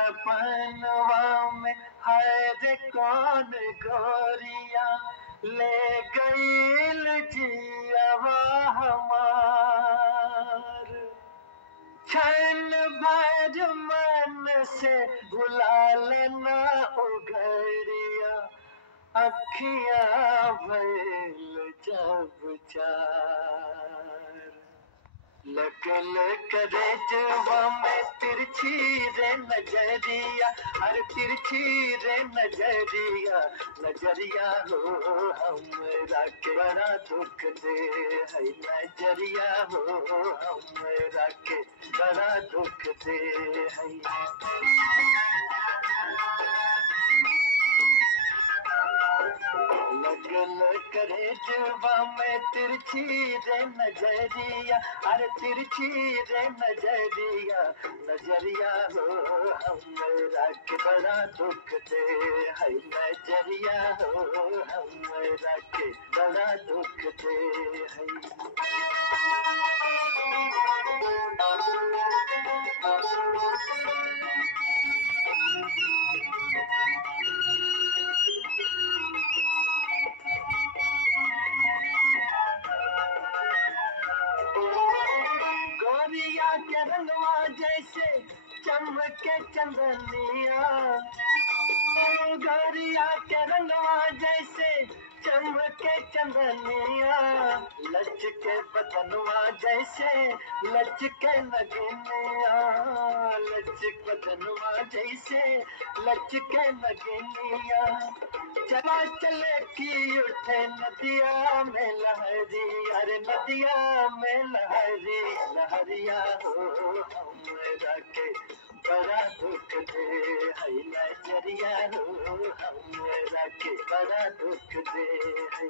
सपनवा में हर कौन गोरिया ले गईल जियवा हमार। क्षण भर मन से भुला लेना उघड़िया अखियां भइल जब चार। लगल करेजवा में तिरछी रे नजरिया, अरे तिरछी रे नजरिया, नजरिया हो हमरा के बड़ा दुख दे है, नजरिया हो हमरा के बड़ा दुख दे है। लगल करेजवा में तिरछी रे नजरिया, अरे तिरछी रे नजरिया, नजरिया हो हमरा के बड़ा दुख दे है, नजरिया हो हमरा के बड़ा दुख दे है। गोरिया के रंगवा जैसे चमके चंदनिया, गोरिया के रंगवा जैसे चमके चंदनिया, लचके बदनवा जैसे लचके नगनिया, लचके बदनवा जैसे लचके नगनिया। चला चले की उठे नदिया में लहरी, अरे नदिया में लहरी, लहरिया हो हमरा के बड़ा दुख दे है, नजरिया हो हमरा के बड़ा दुख दे है।